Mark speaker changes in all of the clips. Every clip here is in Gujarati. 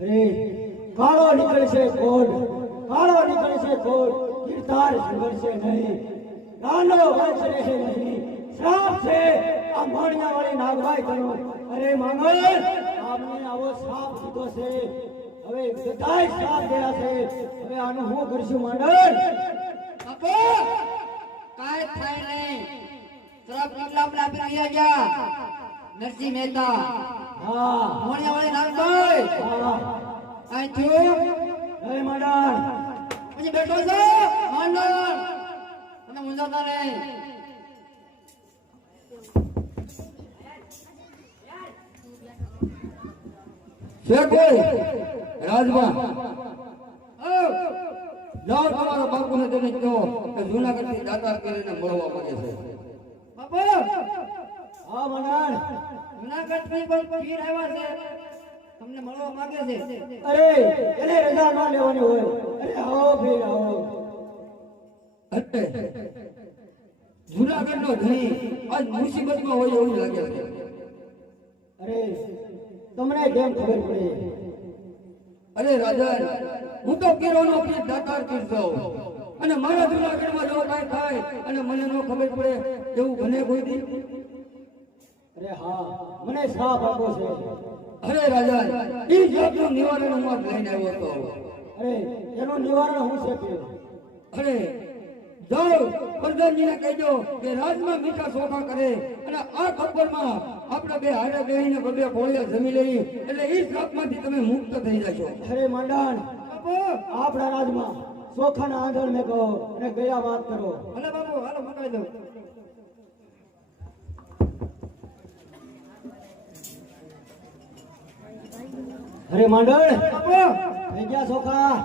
Speaker 1: અરે, કાળો નીકળશે કોડ કાળો નીકળશે કોડ કીર્તાર સંઘર્ષે નહીં. નાનો વંશ રહેશે નહીં. શ્રાપ છે. આ માણિયા વાળી નાગભાઈ કરો અરે, માંગલ, આપને આવો શ્રાપ દીધો છે. હવે બધાય શ્રાપ ગયા છે. હવે આનું હું કરશું માંડલ
Speaker 2: બાપુ કાય થાય નહીં. શ્રાપ કેટલા આપી ગયા. નરસિંહ મહેતા
Speaker 1: હા
Speaker 2: મોણિયા વાળી નાગભાઈ
Speaker 1: હા
Speaker 2: અહીં થયું
Speaker 1: જય માંડલ
Speaker 2: પછી બેઠો છો? માંડલ તમે મુંજાતા નહીં.
Speaker 3: જાઓ તમારા બાપુને તેને કહો કે જુનાગઢથી દાદા કરીને મળવા માંગે છે.
Speaker 2: બાપુ.
Speaker 1: હા માંડલ
Speaker 2: જુનાગઢથી કોઈ પીર આવ્યા છે. તમને મળવા માંગે છે?
Speaker 1: અરે એને રજા ના લેવાની હોય. અરે આવો ફેર આવો.
Speaker 3: જુનાગઢ નો ધણી આજ મુસીબતમાં હોય એવું લાગે છે.
Speaker 1: અરે તમને કેમ ખબર પડી?
Speaker 3: અરે રાજા હું તો પીરોનો પીર દાતાર કરતો અને મારા જુનાગઢમાં જો કાંઈ થાય અને મને ન ખબર પડે એવું બને કોઈ દી.
Speaker 1: અરે હા મને શ્રાપ આપો છે.
Speaker 3: અરે રાજા ઈ જાતનું નિવારણ હું લઈને આવ્યો તો
Speaker 1: અરે એનું નિવારણ હું છે પીર
Speaker 3: અરે જાઓ પ્રધાનજીને કહેજો કે રાજમાં મીઠા ચોખા કરે અને આ ખબરમાં આપણે બે હારે બેહીને બબે કોળિયા જમી લઈ એટલે એ શ્રાપમાંથી તમે મુક્ત થઈ જશો.
Speaker 1: અરે માંડણ
Speaker 2: બાપુ!
Speaker 1: આપણા રાજમાં ચોખાના આંધણ મેં કહો અને ગયા વાત કરો.
Speaker 2: ભલે બાબુ હાલો મંગાવી દો
Speaker 1: અરે માંડળ! થઈ ગયા.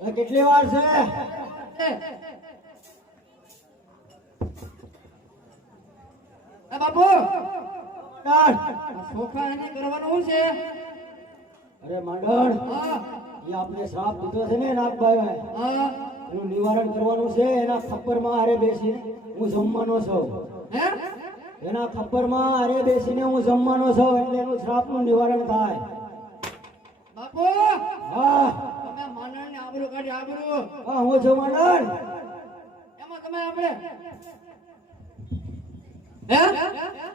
Speaker 1: હવે કેટલી વાર છે?
Speaker 2: બાપુ!
Speaker 1: માંડણ
Speaker 2: એને કરવાનું છે?
Speaker 1: અરે માંડણ એ આપણે શ્રાપ દીધો છે ને નાગભાઈ એનું નિવારણ કરવાનું છે એના ખપ્પરમાં હારે બેસી હું જમવાનો છું.
Speaker 2: હે
Speaker 1: એના ખપ્પરમાં અરે બેસીને હું જમવાનો છું એટલે એનું શ્રાપનું નિવારણ થાય.
Speaker 2: બાપુ!
Speaker 1: હા.
Speaker 2: તમે માનણ ને આબરૂ કાઢી આબરૂ.
Speaker 1: હા હું છું માનણ.
Speaker 2: એમાં તમે આપણે? હે?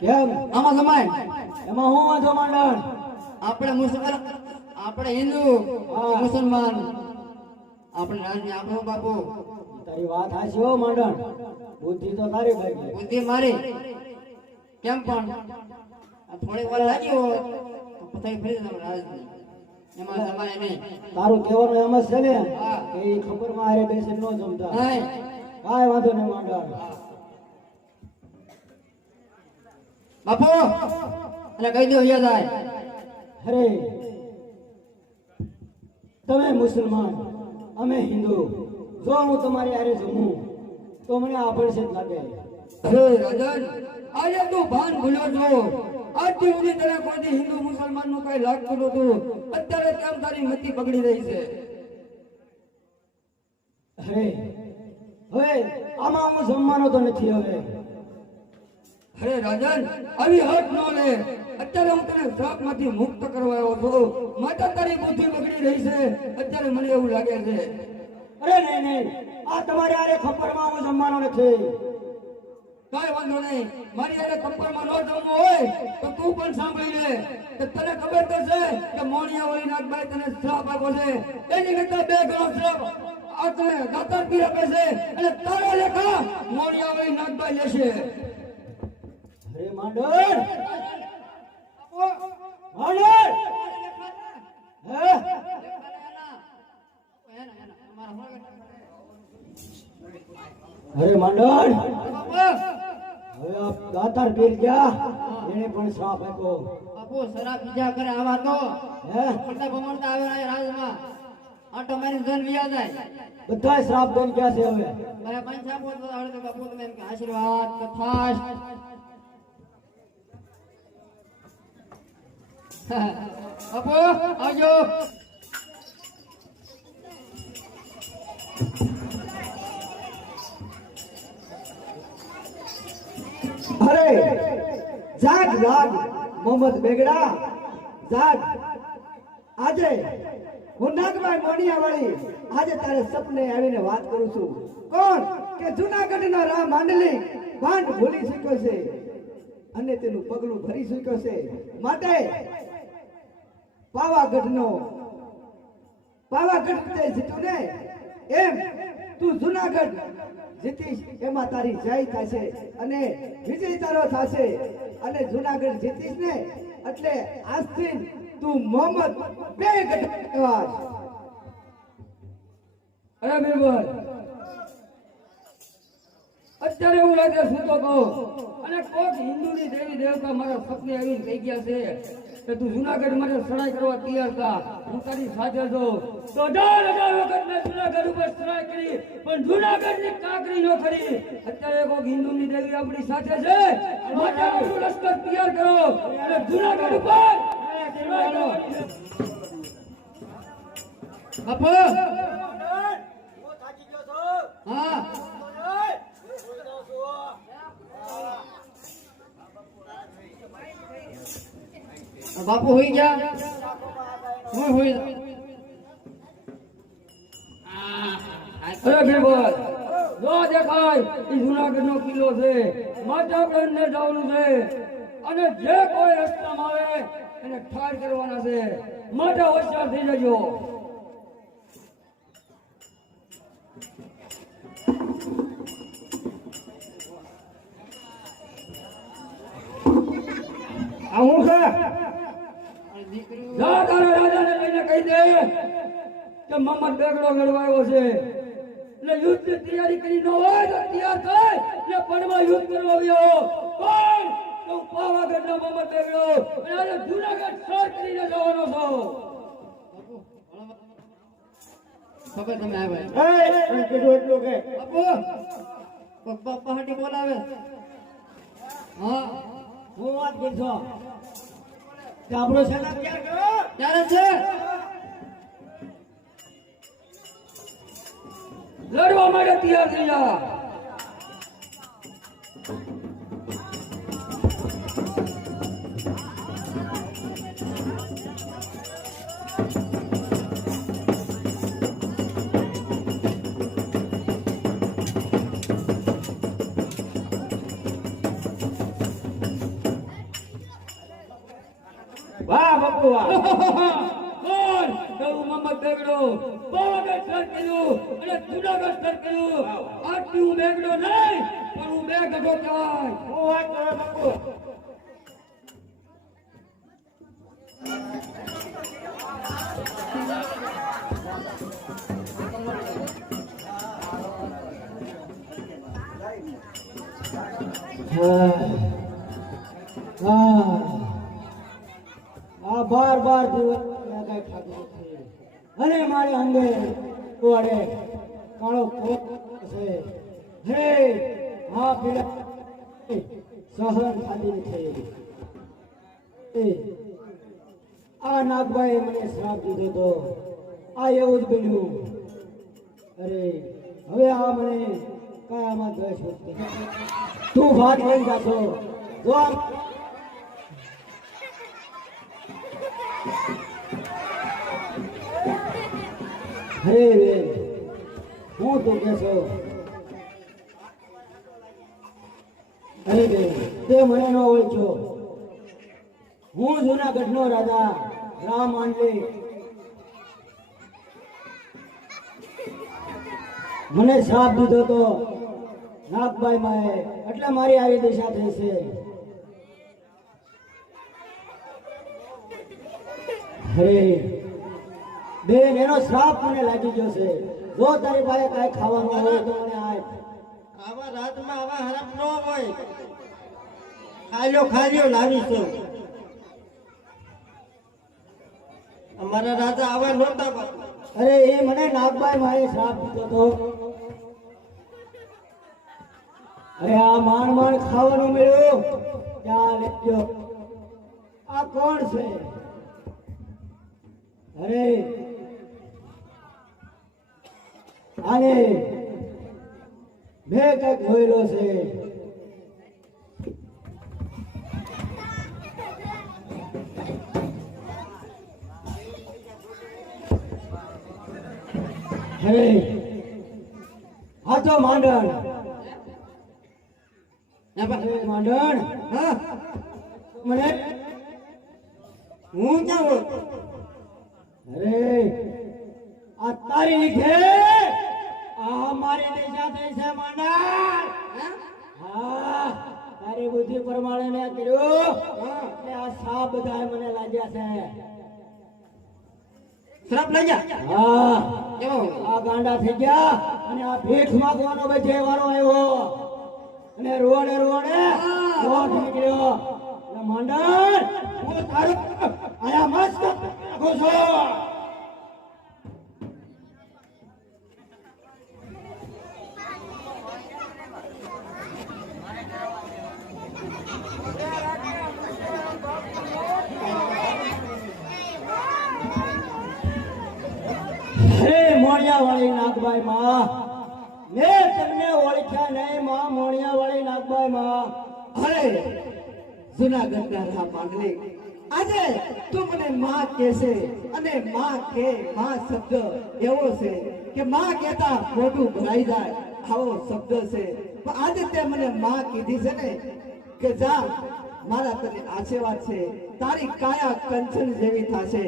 Speaker 1: કેમ?
Speaker 2: આમાં સમાય?
Speaker 1: એમાં હું વાંધો માંડણ
Speaker 2: આપણે મુસલમાન આપણે હિન્દુ. મુસલમાન. આપણે રાજની આપણો બાપુ.
Speaker 1: તારી વાત હાચી હો માંડણ બુદ્ધિ તો તારી ભાઈ.
Speaker 2: બુદ્ધિ મારી. કેમ પણ થોડી વાર લાગી હોય તો પતાઈ ફરી તમે રાજની એમાં સમાય નહીં.
Speaker 1: તારું કહેવાનું એમ જ છે ને? કે એ ખબરમાં હારે બેસીને ન જમતા. કાંઈ વાંધો નહીં માંડણ
Speaker 2: બાપુ! અને કહી દો યાદ આય
Speaker 1: અરે તમે મુસલમાન અમે હિન્દુ. જો હું તમારી હારે જમું તો મને આપડશે જ લાગે.
Speaker 3: અરે રાજન આજે તું ભાન ભૂલ્યો છો. આજથી સુધી તને કોઈથી હિન્દુ મુસલમાનનું કઈ લાગતું નતું અત્યારે કેમ તારી મતિ બગડી રહી છે?
Speaker 1: અરે હવે આમાં હું જમવાનો તો નથી હવે.
Speaker 3: અરે રાજન આવી હટ નો લે. અત્યારે હું તને શ્રાપમાંથી મુક્ત કરવા આવ્યો છું. માતા તારી બુદ્ધિ બગડી રહી છે. અત્યારે મને એવું લાગે છે.
Speaker 1: અરે નહીં નહીં. આ તમારે હારે ખપ્પરમાં હું જમવાનો નથી.
Speaker 3: કઈ વાંધો નહીં. મારી હારે કંપરમાં ન જમવું હોય તો તું પણ સાંભળી લે. કે તને ખબર તો છે કે મોણિયા વાળી નાગભાઈ તને શ્રાપ આપો છે. એની કરતા બે ગણો શ્રાપ આ દાતર પી આપે છે. અને તારો લેખા મોણિયા વાળી નાગભાઈ લેશે.
Speaker 1: અરે માંડર માંડર હે? અરે માંડર હવે આપ દાતાર પીર ગયા એને પણ શ્રાપ આપ્યો.
Speaker 2: આપો શરાબ બીજા કરે આવા તો.
Speaker 1: હે?
Speaker 2: પડતા ભમણતા આવે આ રાજમાં. આટો મારી જન વિયા જાય.
Speaker 1: બધા શ્રાપ દઈ ગયા છે હવે.
Speaker 2: મારા પાંચ તો આવડે તો બાપુ તમે કે આશીર્વાદ તથાશ બાપુ આવજો.
Speaker 1: જાગ મોહમ્મદ બેગડા જાગ આજે હું નાગભાઈ મોનિયા વાળી આજે તારે સપને આવીને વાત કરું છું. કોણ? કે જુનાગઢનો રામ માંડલી ભાંડ ભૂલી શક્યો છે અને તેનું પગલું ભરી શક્યો છે. માટે પાવાગઢ તે જીતું ને એમ તું જુનાગઢ જીતીશ એમાં તારી જય થશે અને વિજય તારો થશે. અને જુનાગઢ જીતીશ ને એટલે આજથી તું મોહમ્મદ બે ગઢ
Speaker 3: અરે બીરબલ અત્યારે હું લાગે સૂતો કહું. અને કોક હિન્દુની દેવી દેવતા મારા સપને આવીને થઈ ગયા છે. કે તું જુનાગઢ માટે સડાઈ કરવા તૈયાર થા. હું તારી સાથે છું તો હજાર હજાર વખત મેં જુનાગઢ ઉપર સડાઈ કરી, પણ જુનાગઢની કાકરી ન કરી. અત્યારે કોઈક હિન્દુ ની દેવી આપણી સાથે છે. માટે આપણું તૈયાર કરો. અને જુનાગઢ ઉપર સડાઈ કરવાની છે.
Speaker 2: બાપુ હા આ બાપુ હોઈ ગયા. હું હોઈ
Speaker 3: અરે બીરબલ જો દેખાય એ જુનાગઢ નો કિલ્લો છે. માતા આપણે અંદર જવાનું છે. અને જે કોઈ રસ્તામાં આવે, એને ઠાર કરવાના છે. માતા હોશિયાર થઈ જજો. હું
Speaker 2: દીકરી
Speaker 3: જા તારા રાજાને લઈને કહી દે કે મોહમ્મદ બેગડો લડવાયો છે. એટલે યુદ્ધની તૈયારી કરી ન હોય તો તૈયાર થાય એટલે પણમાં યુદ્ધ કરવા આવ્યો. કોણ? તો પાવાગઢના મોહમ્મદ બેગડો. અને આજે જુનાગઢ સર કરીને જવાનો છું.
Speaker 2: ખબર તમે આવ્યા
Speaker 1: પણ કીધું એટલું કે.
Speaker 2: બાપુ કોક બાપા બોલાવે. હા.
Speaker 1: હું વાત કરશો કે આપણો સેના ક્યાં કરો
Speaker 2: ક્યારે છે.
Speaker 3: લડવા માટે તૈયાર થઈ જા
Speaker 1: વાહ બાપુ વાહ
Speaker 3: કોણ? હું મોહમ્મદ બેગડો. પાવાગઢ સર કર્યું અને જુનાગઢ સર કર્યું. આટલું હું બેગડો નહીં પણ હું બે ગઢો થાય
Speaker 1: હું વાત કરો બાપુ. હા. બાર દિવસ મારે અંગે કુવાડે કાળો કોટ છે. હે આ નાગભાઈ મને શ્રાપ દીધો તો આ એવું જ બન્યું. અરે, હવે આ મને કયામાં દ્વેષ. તું ભાગ લઈ જાશો. જો હરે રે હું તો કેશો અરે બે તે મને ન ઓળખ્યો હું જુનાગઢનો રાજા, રામ આંડલે મને શ્રાપ દીધો તો નાગભાઈ માએ, એટલે મારી આવી દિશા થઈ છે? અરે બેન એનો શ્રાપ મને લાગી ગયો છે. જો તારી પાસે કાંઈ ખાવાનું હોય તો મને આય.
Speaker 4: આવા રાતમાં આવા હરામ ન હોય. ખાલ્યો ખાલ્યો લાવીશું અમારા રાજા આવા નહોતા.
Speaker 1: અરે એ મને નાગભાઈ મારે શ્રાપ દીધો તો. અરે આ માણ માણ ખાવાનું મળ્યું. ત્યાં લેજો. આ કોણ છે? અરે અને મેં કંઈક જોયેલો છે. હવે આ તો માંડણ માંડણ,
Speaker 3: હા.
Speaker 1: મને?
Speaker 3: હું ક્યાં
Speaker 1: અરે આ તારી લીધે આ મારી દિશા થઈ છે માંડણ હા? તારી બુદ્ધિ પ્રમાણે મેં કર્યું. એટલે આ સાપ બધા મને લાગ્યા છે.
Speaker 3: શ્રાપ લાગ્યા?
Speaker 1: હા. આ ગાંડા થઈ ગયા અને આ ભીખ માંગવાનો બધે વારો આવ્યો. અને રોડે રોડે રોડ નીકળ્યો. માંડણ હું તારું આયા મસ્ત છું. હે મોણિયાવાળી નાગભાઈ માં મેં તમને ઓળખ્યા નહીં માં મોણિયાવાળી નાગભાઈ માં
Speaker 5: અરે, જુનાગઢના રા માંડલી આજે તું મને માં કહેશે અને માં કે માં શબ્દ એવો છે કે માં કહેતા મોઢું ભરાઈ જાય આવો શબ્દ છે. પણ આજે તે મને માં કીધી છે ને કે જા, મારા તને આશીર્વાદ છે. તારી કાયા કંચન જેવી થશે.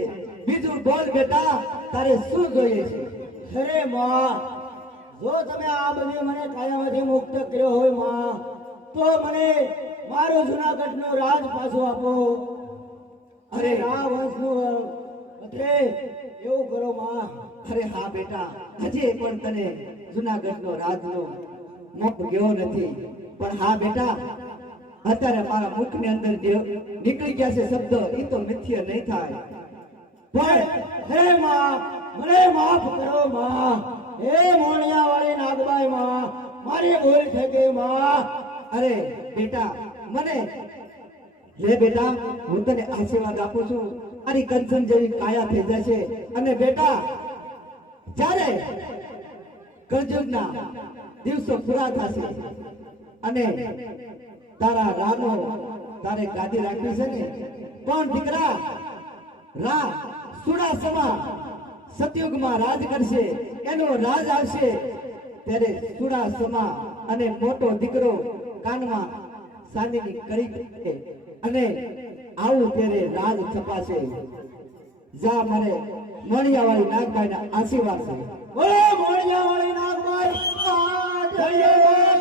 Speaker 5: બીજું બોલ બેટા, તારે શું જોઈએ છે?
Speaker 1: અરે માં જો તમે આ બધી મને કાયામાંથી મુક્ત કર્યો હોયમાં તો મને મારું જુનાગઢનો રાજ પાછો આપો. અરે. આ વંશનું એટલે એવું કરો માં.
Speaker 5: અરે હા બેટા હજે પણ તને જુનાગઢનો રાજનો મોક ગયો નથી. પણ હા બેટા અત્યારે મારા મુખની અંદર જે નીકળી ગયા છે શબ્દ એ તો મિથ્ય નહીં થાય.
Speaker 1: પણ હે માં મને માફ કરો, માં. હે મોણિયા વાળી નાગબાઈ, માં. મારી ભૂલ થઈ ગઈ, માં.
Speaker 5: અરે, બેટા, મને લે બેટા, હું તને આશીર્વાદ આપું છું. મારી કંચન જેવી કાયા થઈ જશે. અને બેટા, જ્યારે કળજુગના દિવસો પૂરા થશે અને તારા રાનો તારે ગાદી રાખવી છે ને, કોણ દીકરા? રા સુડાસમા સતયુગમાં રાજ કરશે, એનો રાજ આવશે. ત્યારે સુડાસમા અને મોટો દીકરો કાનમાં સાંદીની કરી અને આવું ત્યારે રાજ છપાશે જા મને મણિયાવાળી નાગભાઈના આશીર્વાદ છે.
Speaker 1: બોલો મોણિયા વાળી નાગબાઈ જય